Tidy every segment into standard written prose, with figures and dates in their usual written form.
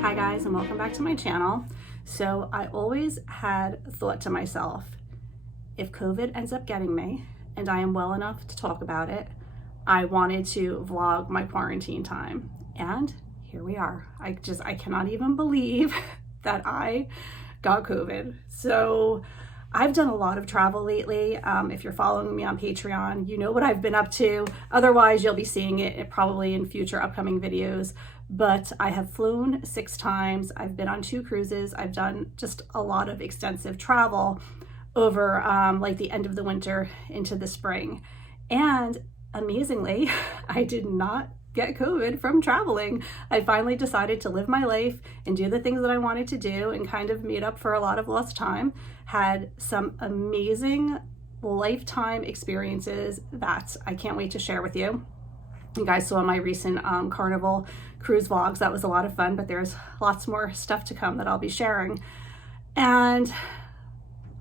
Hi guys, and welcome back to my channel. So I always had thought to myself, if COVID ends up getting me and I am well enough to talk about it, I wanted to vlog my quarantine time. And here we are. I cannot even believe that I got COVID. So I've done a lot of travel lately. If you're following me on Patreon, you know what I've been up to. Otherwise, you'll be seeing it probably in future upcoming videos. But I have flown 6 times. I've been on 2 cruises. I've done just a lot of extensive travel over like the end of the winter into the spring. And amazingly, I did not get COVID from traveling. I finally decided to live my life and do the things that I wanted to do and kind of made up for a lot of lost time. Had some amazing lifetime experiences that I can't wait to share with you. You guys saw my recent Carnival cruise vlogs. That was a lot of fun, but there's lots more stuff to come that I'll be sharing. And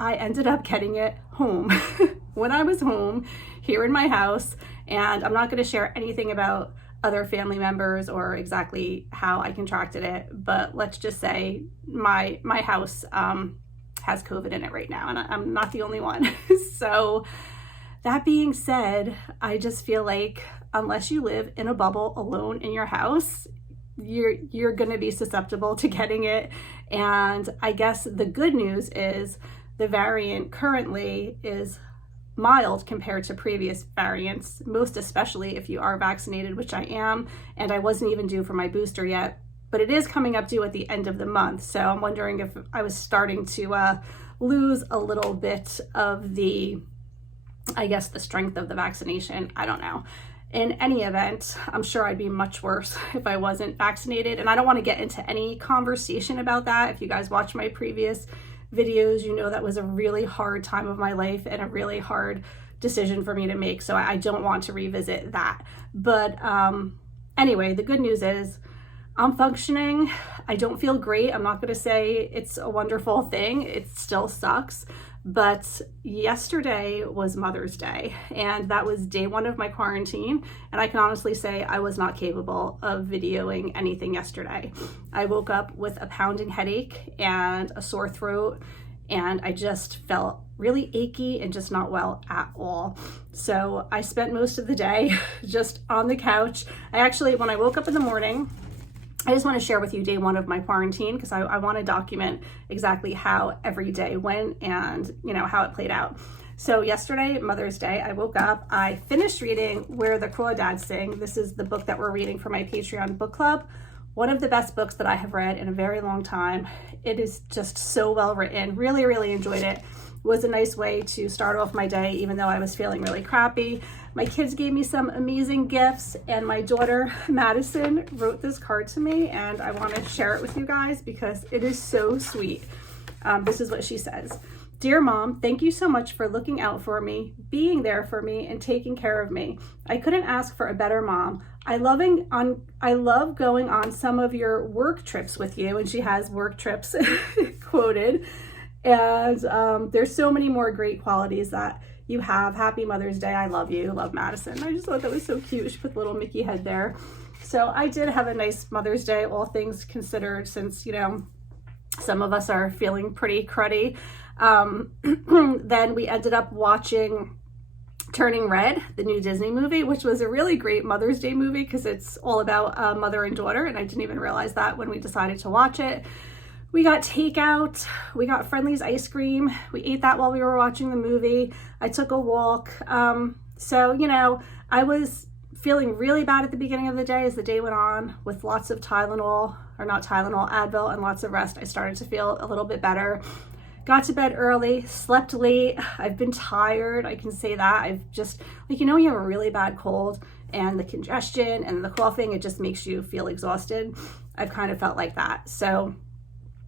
I ended up getting it home when I was home here in my house. And I'm not going to share anything about other family members or exactly how I contracted it, but let's just say my house has COVID in it right now, and I'm not the only one. So that being said, I just feel like unless you live in a bubble alone in your house, you're going to be susceptible to getting it. And I guess the good news is the variant currently is mild compared to previous variants, most especially if you are vaccinated, which I am, and I wasn't even due for my booster yet, but it is coming up due at the end of the month. So I'm wondering if I was starting to lose a little bit of the, I guess, the strength of the vaccination. I don't know. In any event, I'm sure I'd be much worse if I wasn't vaccinated. And I don't want to get into any conversation about that. If you guys watch my previous videos, you know that was a really hard time of my life and a really hard decision for me to make. So I don't want to revisit that. But anyway, the good news is I'm functioning. I don't feel great. I'm not going to say it's a wonderful thing. It still sucks. But yesterday was Mother's Day, and that was day 1 of my quarantine. And I can honestly say I was not capable of videoing anything yesterday. I woke up with a pounding headache and a sore throat, and I just felt really achy and just not well at all. So I spent most of the day just on the couch. When I woke up in the morning, I just want to share with you day 1 of my quarantine because I want to document exactly how every day went and, you know, how it played out. So yesterday, Mother's Day, I woke up, I finished reading Where the Crawdads Sing. This is the book that we're reading for my Patreon book club. One of the best books that I have read in a very long time. It is just so well written. Really, really enjoyed it. It was a nice way to start off my day, even though I was feeling really crappy. My kids gave me some amazing gifts, and my daughter, Madison, wrote this card to me, and I want to share it with you guys because it is so sweet. This is what she says. Dear Mom, thank you so much for looking out for me, being there for me, and taking care of me. I couldn't ask for a better mom. I love going on some of your work trips with you, and she has work trips quoted. And there's so many more great qualities that you have. Happy Mother's Day. I love you. Love, Madison. I just thought that was so cute. She put the little Mickey head there. So I did have a nice Mother's Day, all things considered, since, you know, some of us are feeling pretty cruddy. Then we ended up watching Turning Red, the new Disney movie, which was a really great Mother's Day movie because it's all about mother and daughter. And I didn't even realize that when we decided to watch it. We got takeout, we got Friendly's ice cream. We ate that while we were watching the movie. I took a walk. So, you know, I was feeling really bad at the beginning of the day. As the day went on, with lots of Advil, and lots of rest, I started to feel a little bit better. Got to bed early, slept late. I've been tired, I can say that. I've just, like, you know, you have a really bad cold and the congestion and the coughing, it just makes you feel exhausted. I've kind of felt like that. So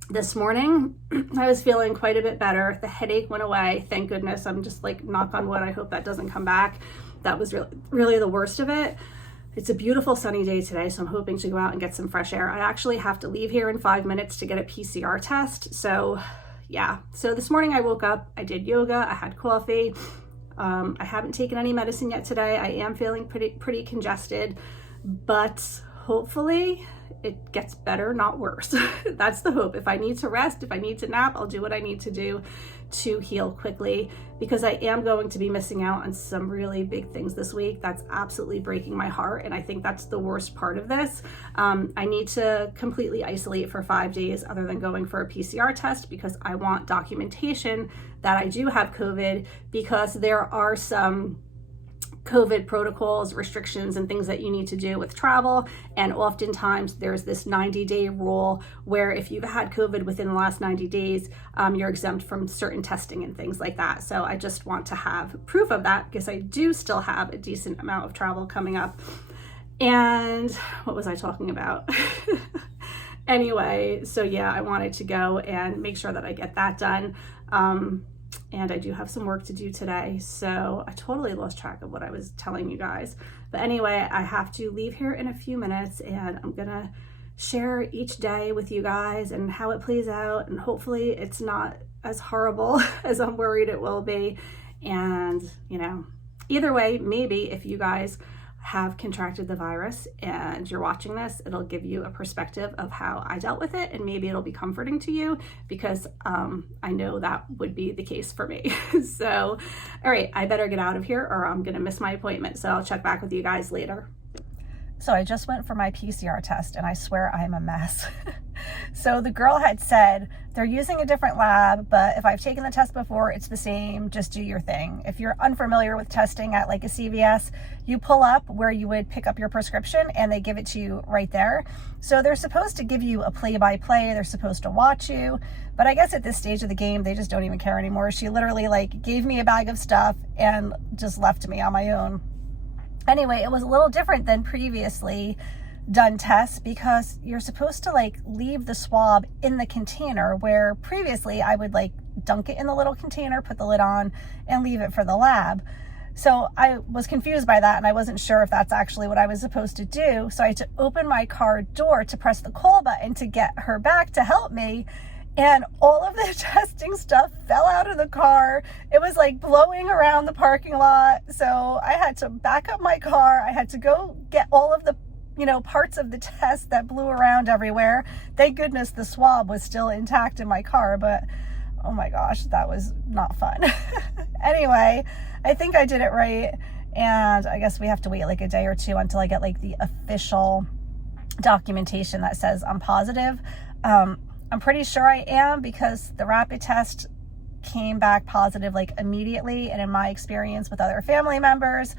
this morning, I was feeling quite a bit better. The headache went away. Thank goodness. I'm just like, knock on wood. I hope that doesn't come back. That was really the worst of it. It's a beautiful sunny day today, so I'm hoping to go out and get some fresh air. I actually have to leave here in 5 minutes to get a PCR test. So yeah. So this morning I woke up, I did yoga, I had coffee. I haven't taken any medicine yet today. I am feeling pretty congested, but hopefully it gets better, not worse. That's the hope. If I need to rest, if I need to nap, I'll do what I need to do to heal quickly, because I am going to be missing out on some really big things this week. That's absolutely breaking my heart, and I think that's the worst part of this. I need to completely isolate for 5 days other than going for a PCR test, because I want documentation that I do have COVID, because there are some COVID protocols, restrictions, and things that you need to do with travel. And oftentimes there's this 90-day rule where if you've had COVID within the last 90 days, you're exempt from certain testing and things like that. So I just want to have proof of that, because I do still have a decent amount of travel coming up. And what was I talking about? Anyway, so yeah, I wanted to go and make sure that I get that done. And I do have some work to do today, so I totally lost track of what I was telling you guys. But anyway, I have to leave here in a few minutes, and I'm gonna share each day with you guys and how it plays out, and hopefully it's not as horrible as I'm worried it will be. And you know, either way, maybe if you guys have contracted the virus and you're watching this, it'll give you a perspective of how I dealt with it, and maybe it'll be comforting to you, because I know that would be the case for me. So, all right, I better get out of here or I'm gonna miss my appointment. So I'll check back with you guys later. So I just went for my PCR test, and I swear I'm a mess. So the girl had said they're using a different lab, but if I've taken the test before, it's the same, just do your thing. If you're unfamiliar with testing at like a CVS, you pull up where you would pick up your prescription and they give it to you right there. So they're supposed to give you a play-by-play, they're supposed to watch you, but I guess at this stage of the game, they just don't even care anymore. She literally like gave me a bag of stuff and just left me on my own. Anyway, it was a little different than previously done tests, because you're supposed to like leave the swab in the container, where previously I would like dunk it in the little container, put the lid on, and leave it for the lab. So I was confused by that, and I wasn't sure if that's actually what I was supposed to do. So I had to open my car door to press the call button to get her back to help me. And all of the testing stuff fell out of the car. It was like blowing around the parking lot. So I had to back up my car. I had to go get all of the, parts of the test that blew around everywhere. Thank goodness the swab was still intact in my car, but oh my gosh, that was not fun. Anyway, I think I did it right. And I guess we have to wait like a day or two until I get like the official documentation that says I'm positive. I'm pretty sure I am, because the rapid test came back positive like immediately. And in my experience with other family members,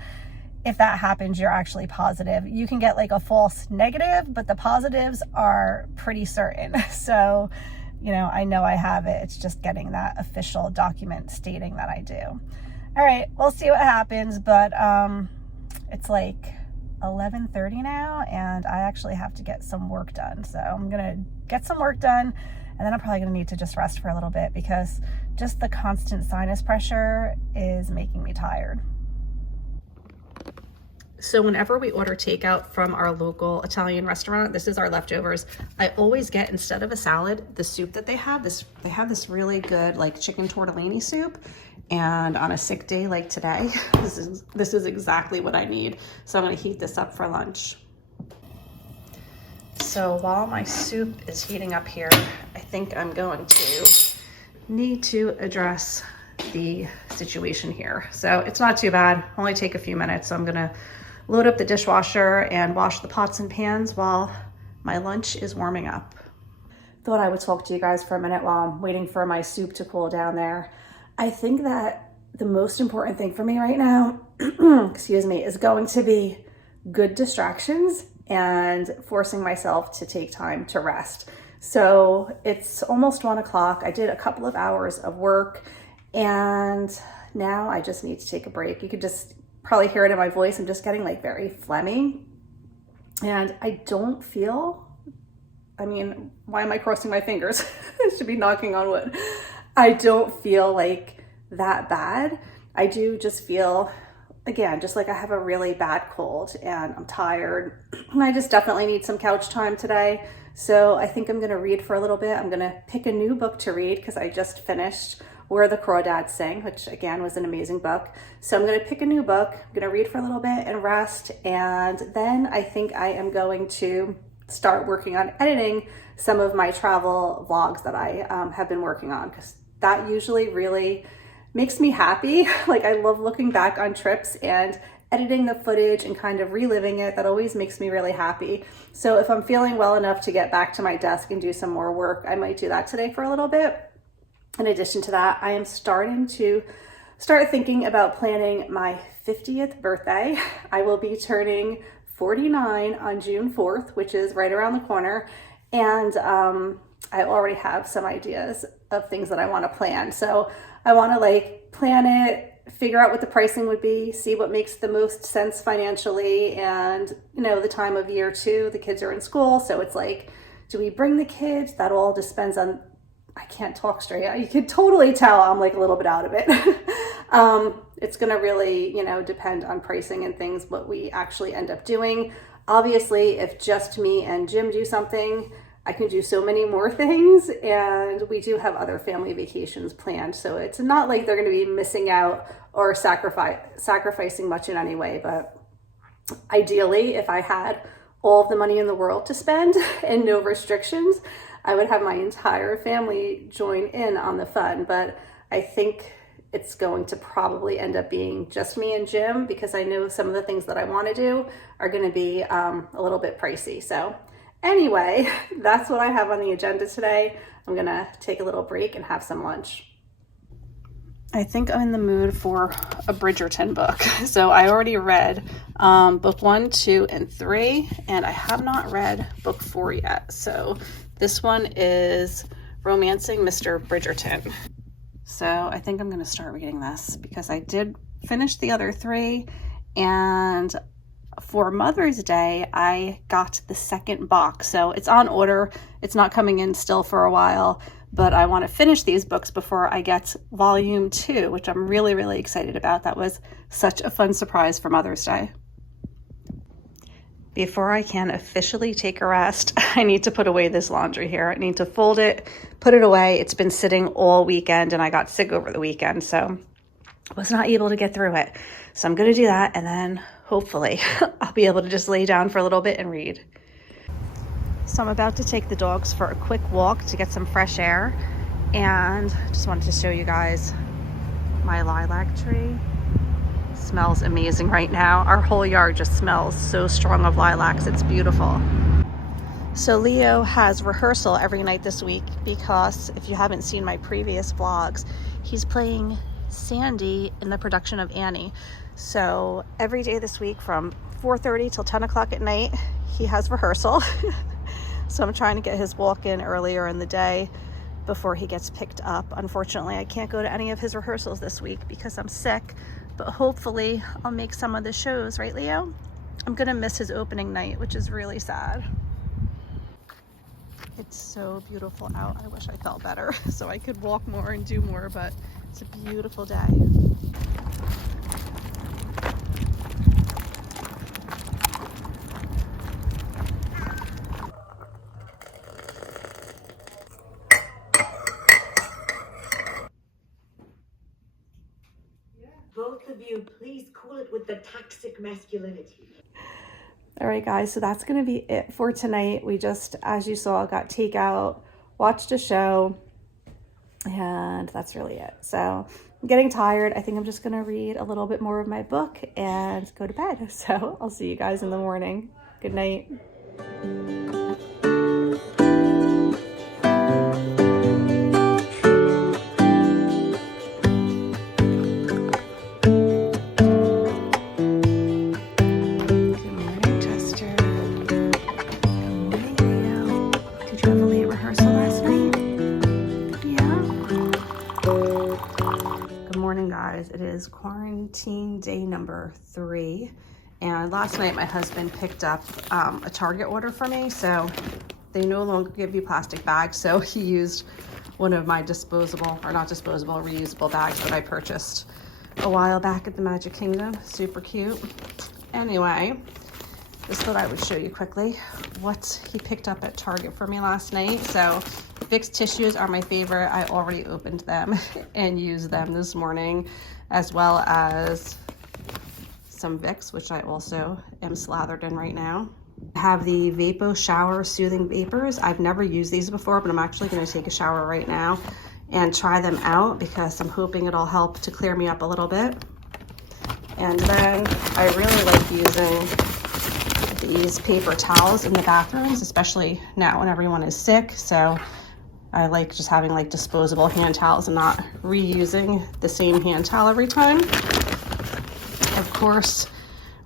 if that happens, you're actually positive. You can get like a false negative, but the positives are pretty certain. So, I know I have it. It's just getting that official document stating that I do. All right, we'll see what happens, but it's like 11:30 now, and I actually have to get some work done. So I'm gonna get some work done, and then I'm probably gonna need to just rest for a little bit, because just the constant sinus pressure is making me tired. So whenever we order takeout from our local Italian restaurant, this is our leftovers, I always get, instead of a salad, the soup that they have this really good like chicken tortellini soup. And on a sick day like today, this is exactly what I need. So I'm gonna heat this up for lunch. So while my soup is heating up here, I think I'm going to need to address the situation here. So it's not too bad, only take a few minutes. So I'm gonna load up the dishwasher and wash the pots and pans while my lunch is warming up. Thought I would talk to you guys for a minute while I'm waiting for my soup to cool down there. I think that the most important thing for me right now, excuse me, is going to be good distractions and forcing myself to take time to rest. So it's almost 1 o'clock. I did a couple of hours of work, and now I just need to take a break. You could just probably hear it in my voice. I'm just getting like very phlegmy, and I don't feel, why am I crossing my fingers? I should be knocking on wood. I don't feel like that bad. I do just feel, again, just like I have a really bad cold and I'm tired. And I just definitely need some couch time today. So I think I'm gonna read for a little bit. I'm gonna pick a new book to read, because I just finished Where the Crawdads Sing, which again was an amazing book. So I'm going to pick a new book. I'm going to read for a little bit and rest. And then I think I am going to start working on editing some of my travel vlogs that I have been working on, because that usually really makes me happy. Like, I love looking back on trips and editing the footage and kind of reliving it. That always makes me really happy. So if I'm feeling well enough to get back to my desk and do some more work, I might do that today for a little bit. In addition to that, I am starting to thinking about planning my 50th birthday. I will be turning 49 on June 4th, which is right around the corner. And I already have some ideas of things that I want to plan. So I want to like plan it, figure out what the pricing would be, see what makes the most sense financially, and you know, the time of year too. The kids are in school, so it's like, do we bring the kids? That all just depends on, I can't talk straight. You can totally tell I'm like a little bit out of it. It's gonna really, you know, depend on pricing and things, what we actually end up doing. Obviously, if just me and Jim do something, I can do so many more things, and we do have other family vacations planned. So it's not like they're gonna be missing out or sacrificing much in any way. But ideally, if I had all of the money in the world to spend and no restrictions, I would have my entire family join in on the fun. But I think it's going to probably end up being just me and Jim, because I know some of the things that I wanna do are gonna be a little bit pricey. So anyway, that's what I have on the agenda today. I'm gonna take a little break and have some lunch. I think I'm in the mood for a Bridgerton book. So I already read book 1, 2, and 3, and I have not read book 4 yet. So this one is Romancing Mr Bridgerton. So I think I'm gonna start reading this because I did finish the other 3, and for Mother's Day, I got the second box. So it's on order. It's not coming in still for a while, but I want to finish these books before I get volume 2, which I'm really, really excited about. That was such a fun surprise for Mother's Day. Before I can officially take a rest, I need to put away this laundry here. I need to fold it, put it away. It's been sitting all weekend, and I got sick over the weekend, so I was not able to get through it. So I'm going to do that, and then hopefully I'll be able to just lay down for a little bit and read. So I'm about to take the dogs for a quick walk to get some fresh air, and just wanted to show you guys my lilac tree. It smells amazing right now. Our whole yard just smells so strong of lilacs. It's beautiful. So Leo has rehearsal every night this week because if you haven't seen my previous vlogs, he's playing Sandy in the production of Annie. So every day this week from 4:30 till 10 o'clock at night, he has rehearsal. So I'm trying to get his walk in earlier in the day before he gets picked up. Unfortunately, I can't go to any of his rehearsals this week because I'm sick, but hopefully I'll make some of the shows, right, Leo? I'm gonna miss his opening night, which is really sad. It's so beautiful out. I wish I felt better so I could walk more and do more, but it's a beautiful day. Both of you, please cool it with the toxic masculinity. All right, guys, so that's going to be it for tonight. We just, as you saw, got takeout, watched a show, and that's really it. So I'm getting tired. I think I'm just going to read a little bit more of my book and go to bed. So I'll see you guys in the morning. Good night. It is quarantine day number 3, and last night my husband picked up a Target order for me, so they no longer give you plastic bags, so he used one of my reusable bags that I purchased a while back at the Magic Kingdom. Super cute. Anyway, just thought I would show you quickly what he picked up at Target for me last night. So Vicks tissues are my favorite. I already opened them and used them this morning, as well as some Vicks, which I also am slathered in right now. I have the Vapo Shower Soothing Vapors. I've never used these before, but I'm actually going to take a shower right now and try them out because I'm hoping it'll help to clear me up a little bit. And then I really like using these paper towels in the bathrooms, especially now when everyone is sick. So I like just having like disposable hand towels and not reusing the same hand towel every time. Of course,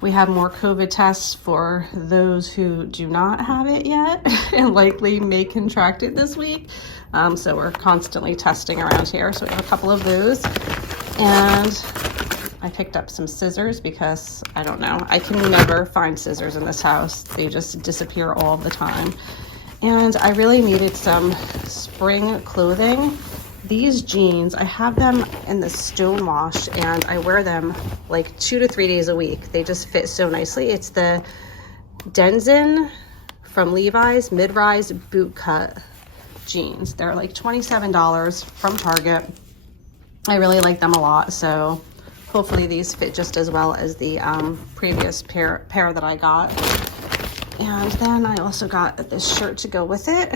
we have more COVID tests for those who do not have it yet and likely may contract it this week. So we're constantly testing around here. So we have a couple of those. And I picked up some scissors because I don't know, I can never find scissors in this house. They just disappear all the time. And I really needed some spring clothing. These jeans, I have them in the stone wash and I wear them like 2 to 3 days a week. They just fit so nicely. It's the Denizen from Levi's mid-rise boot cut jeans. They're like $27 from Target. I really like them a lot, so hopefully these fit just as well as the previous pair that I got. And then I also got this shirt to go with it,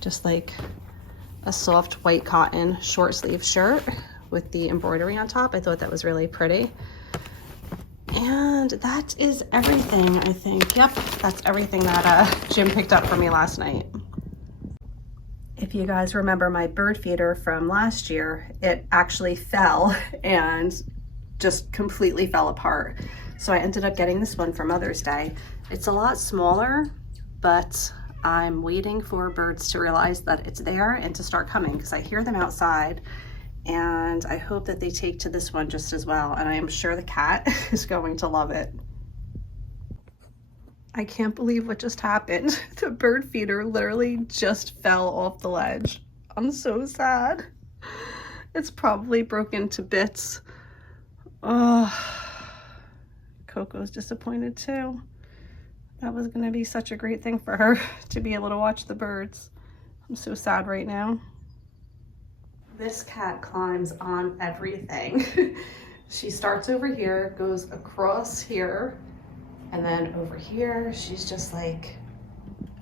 just like a soft white cotton short sleeve shirt with the embroidery on top. I thought that was really pretty. And that is everything, I think. Yep, that's everything that Jim picked up for me last night. If you guys remember my bird feeder from last year, it actually fell and just completely fell apart. So I ended up getting this one for Mother's Day. It's a lot smaller, but I'm waiting for birds to realize that it's there and to start coming because I hear them outside, and I hope that they take to this one just as well. And I am sure the cat is going to love it. I can't believe what just happened. The bird feeder literally just fell off the ledge. I'm so sad. It's probably broken to bits. Oh, Coco's disappointed too. That was gonna be such a great thing for her to be able to watch the birds. I'm so sad right now. This cat climbs on everything. She starts over here, goes across here, and then over here, she's just like,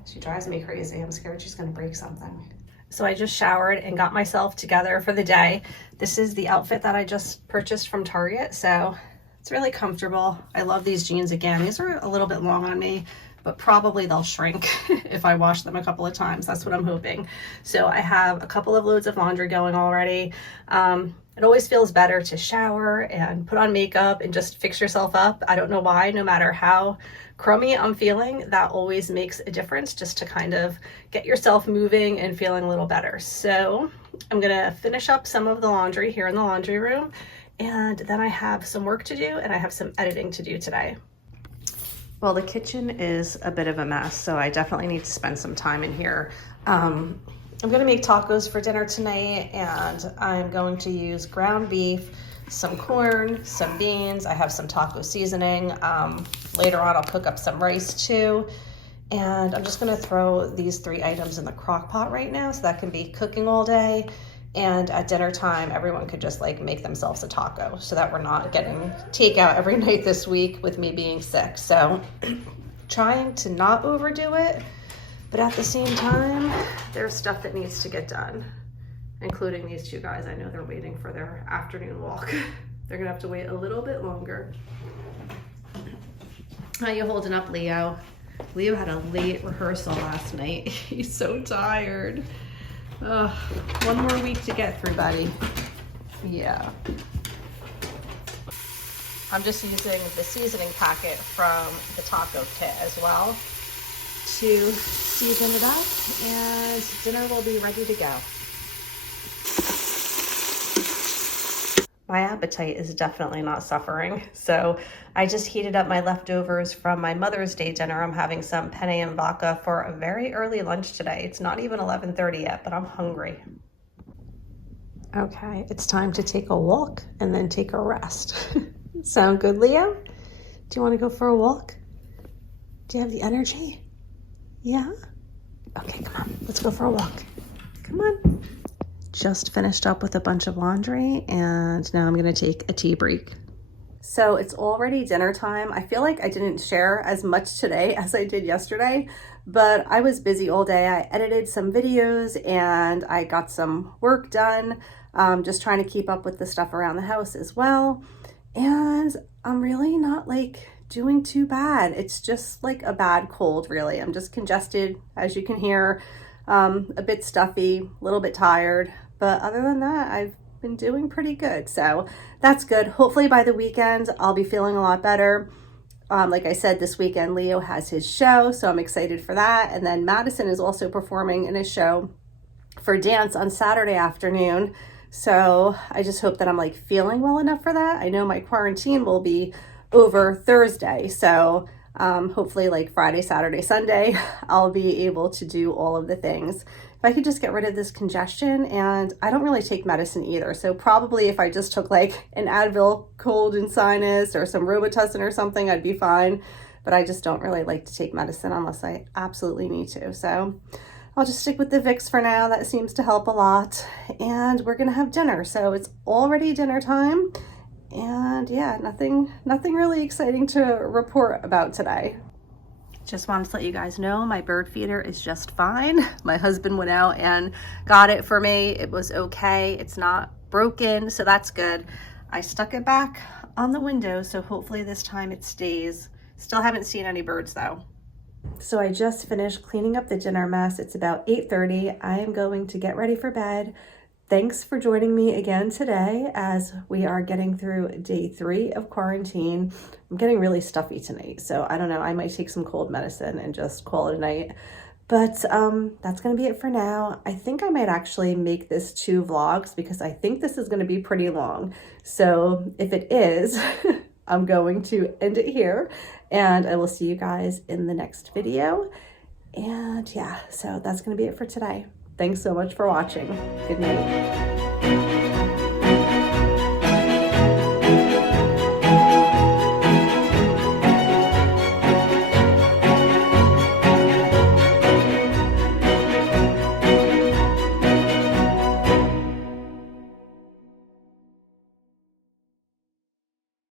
she drives me crazy. I'm scared she's gonna break something. So I just showered and got myself together for the day. This is the outfit that I just purchased from Target, so it's really comfortable. I love these jeans again. These are a little bit long on me, but probably they'll shrink if I wash them a couple of times. That's what I'm hoping. So I have a couple of loads of laundry going already. It always feels better to shower and put on makeup and just fix yourself up. I don't know why, no matter how crummy I'm feeling, that always makes a difference just to kind of get yourself moving and feeling a little better. So I'm gonna finish up some of the laundry here in the laundry room, and then I have some work to do and I have some editing to do today. Well, the kitchen is a bit of a mess, so I definitely need to spend some time in here. I'm gonna make tacos for dinner tonight, and I'm going to use ground beef, some corn, some beans. I have some taco seasoning. Later on, I'll cook up some rice too. And I'm just gonna throw these 3 items in the crock pot right now, so that can be cooking all day. And at dinner time, everyone could just like make themselves a taco so that we're not getting takeout every night this week with me being sick. So trying to not overdo it, but at the same time, there's stuff that needs to get done, including these 2 guys. I know they're waiting for their afternoon walk. They're gonna have to wait a little bit longer. How you holding up, Leo? Leo had a late rehearsal last night. He's so tired. Ugh, 1 more week to get through, buddy. Yeah. I'm just using the seasoning packet from the taco kit as well to season it up, and dinner will be ready to go. My appetite is definitely not suffering, so I just heated up my leftovers from my Mother's Day dinner. I'm having some penne and vodka for a very early lunch today. It's not even 11:30 yet, but I'm hungry. Okay, it's time to take a walk and then take a rest. Sound good, Leo? Do you want to go for a walk? Do you have the energy? Yeah? Okay, come on, let's go for a walk. Come on. Just finished up with a bunch of laundry and now I'm gonna take a tea break. So it's already dinner time. I feel like I didn't share as much today as I did yesterday, but I was busy all day. I edited some videos and I got some work done, just trying to keep up with the stuff around the house as well. And I'm really not like doing too bad. It's just like a bad cold, really. I'm just congested, as you can hear, a bit stuffy, a little bit tired, but other than that, I've been doing pretty good. So that's good. Hopefully by the weekend, I'll be feeling a lot better. Like I said, this weekend, Leo has his show, so I'm excited for that. And then Madison is also performing in his show for dance on Saturday afternoon. So I just hope that I'm like feeling well enough for that. I know my quarantine will be over Thursday. So hopefully like Friday, Saturday, Sunday, I'll be able to do all of the things. If I could just get rid of this congestion, and I don't really take medicine either. So probably if I just took like an Advil cold and sinus or some Robitussin or something, I'd be fine. But I just don't really like to take medicine unless I absolutely need to. So I'll just stick with the Vicks for now. That seems to help a lot. And we're gonna have dinner. So it's already dinner time. And yeah, nothing really exciting to report about today. Just wanted to let you guys know my bird feeder is just fine. My husband went out and got it for me. It was okay. It's not broken, so that's good. I stuck it back on the window, so hopefully this time it stays. Still haven't seen any birds though. So I just finished cleaning up the dinner mess. It's about 8:30. I am going to get ready for bed. Thanks for joining me again today as we are getting through day 3 of quarantine. I'm getting really stuffy tonight, so I don't know, I might take some cold medicine and just call it a night. But that's gonna be it for now. I think I might actually make this 2 vlogs because I think this is gonna be pretty long. So if it is, I'm going to end it here and I will see you guys in the next video. And yeah, so that's gonna be it for today. Thanks so much for watching. Good night.